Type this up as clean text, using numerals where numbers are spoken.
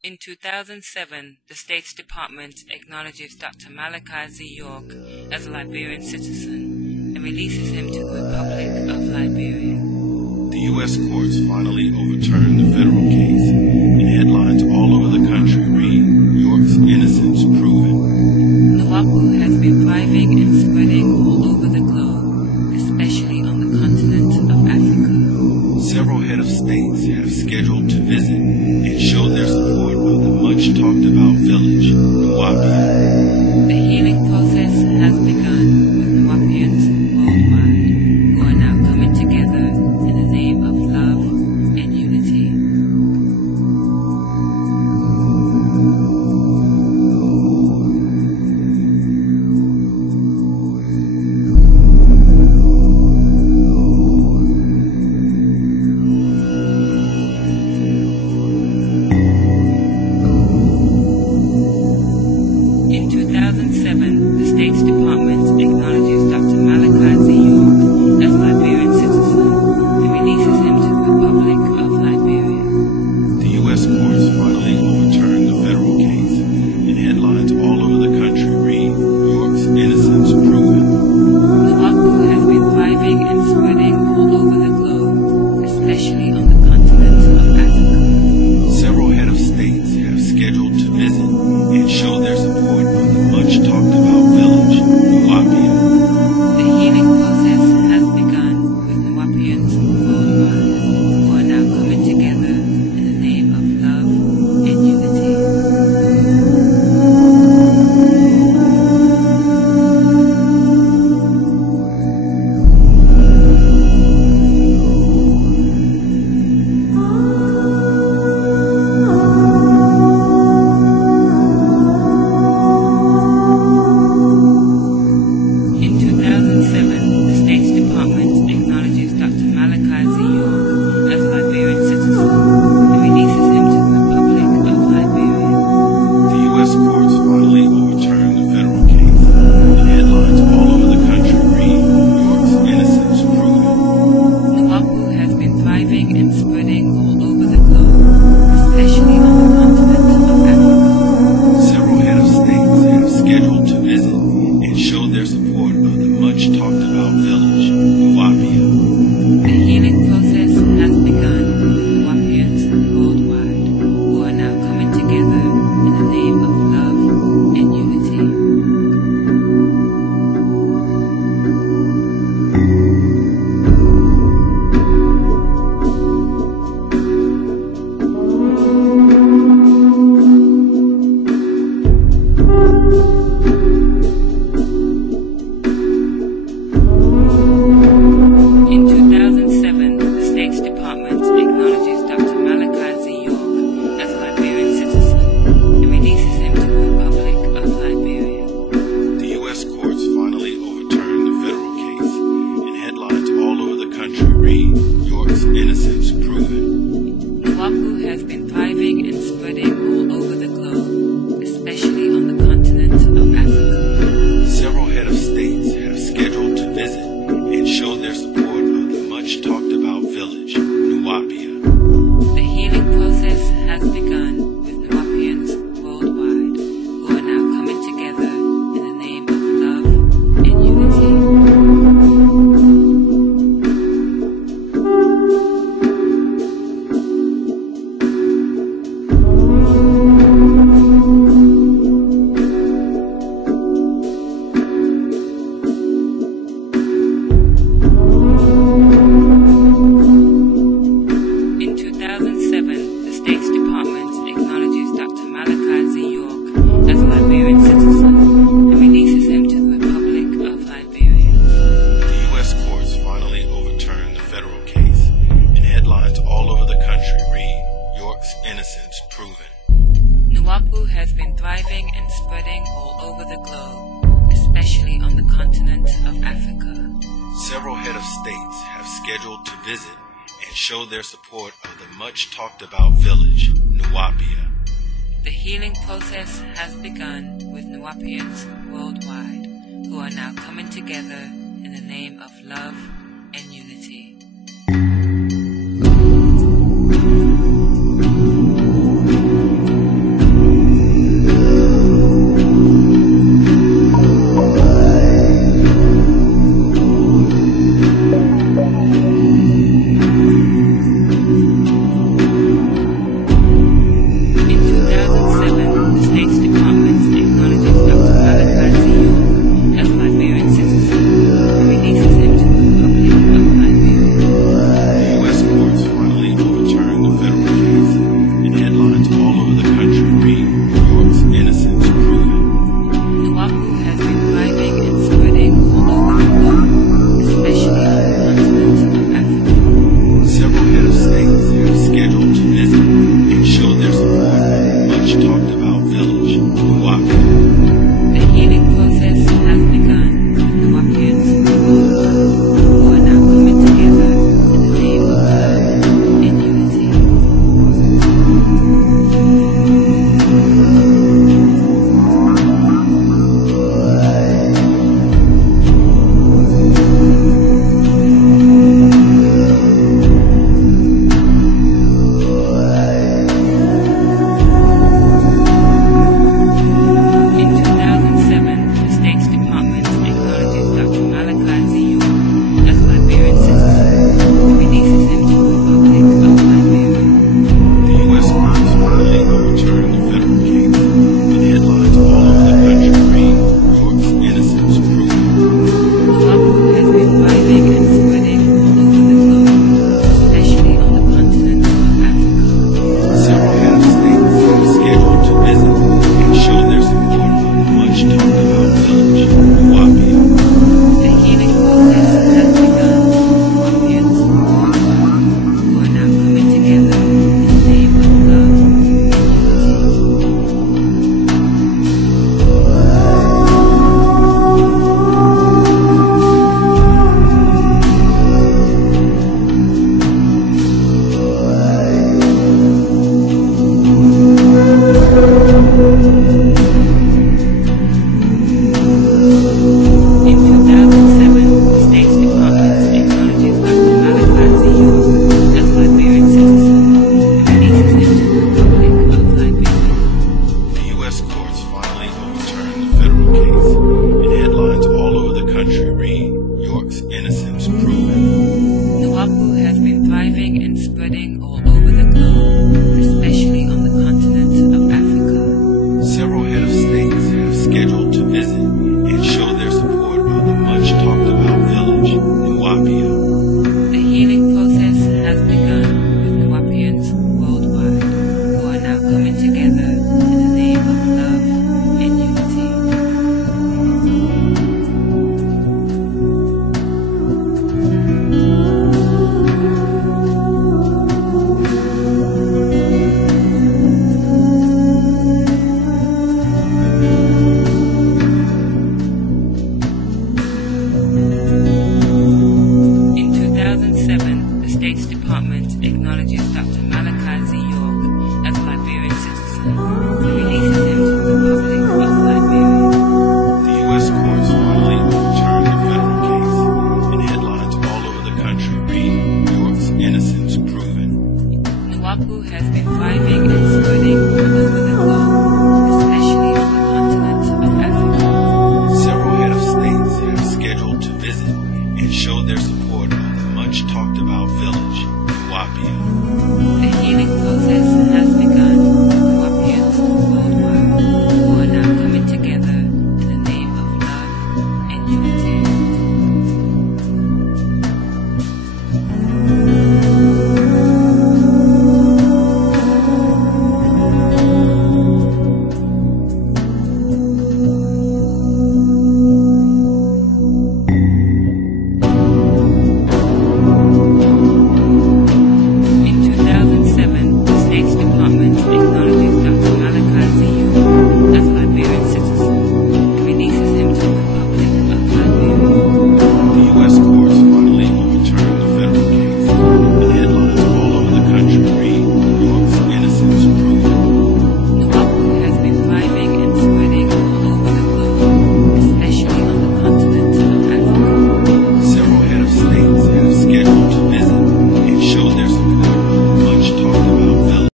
In 2007, the State Department acknowledges Dr. Malachi Z. York as a Liberian citizen and releases him to the Republic of Liberia. The U.S. courts finally overturned the federal case. In headlines all over the country read, York's innocence proven. Nuwaubu has been thriving and spreading all over the globe, especially on the continent of Africa. Several head of states have scheduled to visit and show their support of the much-talked-about village, Nuwaubu. The healing process has begun with Nuwaubians worldwide who are now coming together in the name of love and unity. In 2007, the State Department acknowledges Dr. Malachi Z. York as a Liberian citizen and releases him to the Republic of Liberia. The U.S. courts finally overturned the federal case. In headlines all over the country read, York's innocence proven. Nuwaubu has been thriving and spreading all over the globe, especially on the continent of Africa. Several head of states have scheduled to visit and show their support of the much-talked-about village, Nuwaubu. The healing process has begun with Nuwaubians worldwide who are now coming together in the name of love and unity. In 2007, the State Department acknowledges Dr. Malachi Z. York as a Liberian citizen and releases him to the Republic of Liberia. The U.S. courts finally overturned the federal case. In headlines all over the country read, York's innocence proven. Nuwaubu has been thriving and spreading all over the globe, especially on the continent of Africa. Several head of states have scheduled to visit and show their support of the much-talked-about village, Nuwaubu. The healing process has begun with Nuwaubians worldwide who are now coming together in the name of love and unity. In 2007, the State Department acknowledges Dr. Malachi Z. York as a Liberian citizen and releases him to the Republic of Liberia. The U.S. courts finally overturned the federal case. In headlines all over the country read, York's innocence proven. Nuwaubu has been thriving and spreading all over the globe, especially on the continent of Africa. Several head of states have scheduled to visit and show their support of the much-talked-about village, Nuwaubu. The healing process has begun with Nuwaubians worldwide who are now coming together in the name of love and unity. In 2007, the State Department acknowledges Dr. Malachi Z. York as a Liberian citizen and releases him to the Republic of Liberia. The U.S. courts finally overturned the federal case. In headlines all over the country read, York's innocence proven. Nuwaubu has been thriving and spreading all over the globe, especially on the continent of Africa. Several head of states have scheduled to visit and show their support of the much-talked-about village, Nuwaubu. The healing process has begun with Nuwaubians worldwide who are now coming together in the name of love and unity.